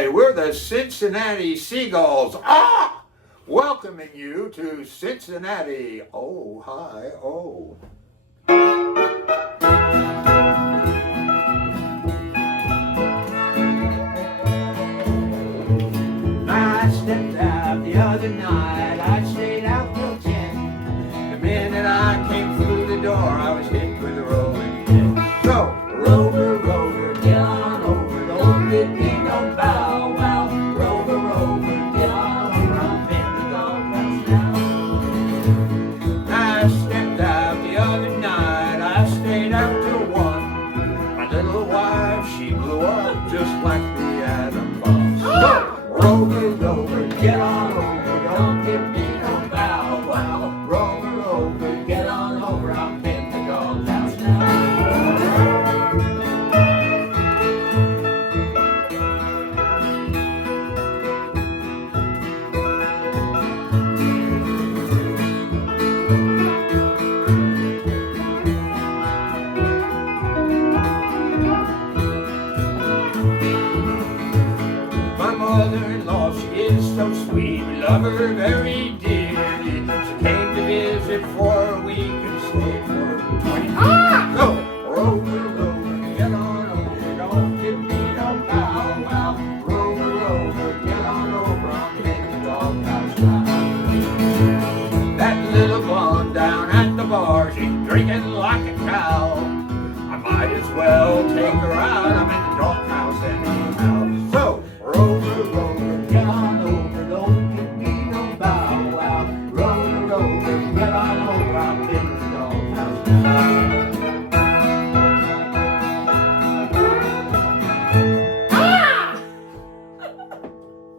Hi, we're the Cincinnati Seagulls. Welcoming you to Cincinnati. Oh, hi, oh. I stepped out the other night. I stayed out till 10. The minute I came through the door, I was hit with a rolling pin. So, Rover, Rover, get on over. Don't give me no bow wow. Rover, Rover, get on over. I'm in the doghouse now. I stepped out the other night. I stayed out till 1. My little wife, she blew up just like the atom bomb. So, Rover, Rover, get on over. Don't give me no bow wow. Rover, Rover, get on over. I'm in the doghouse now. My mother-in-law, she is so sweet. We love her very dear.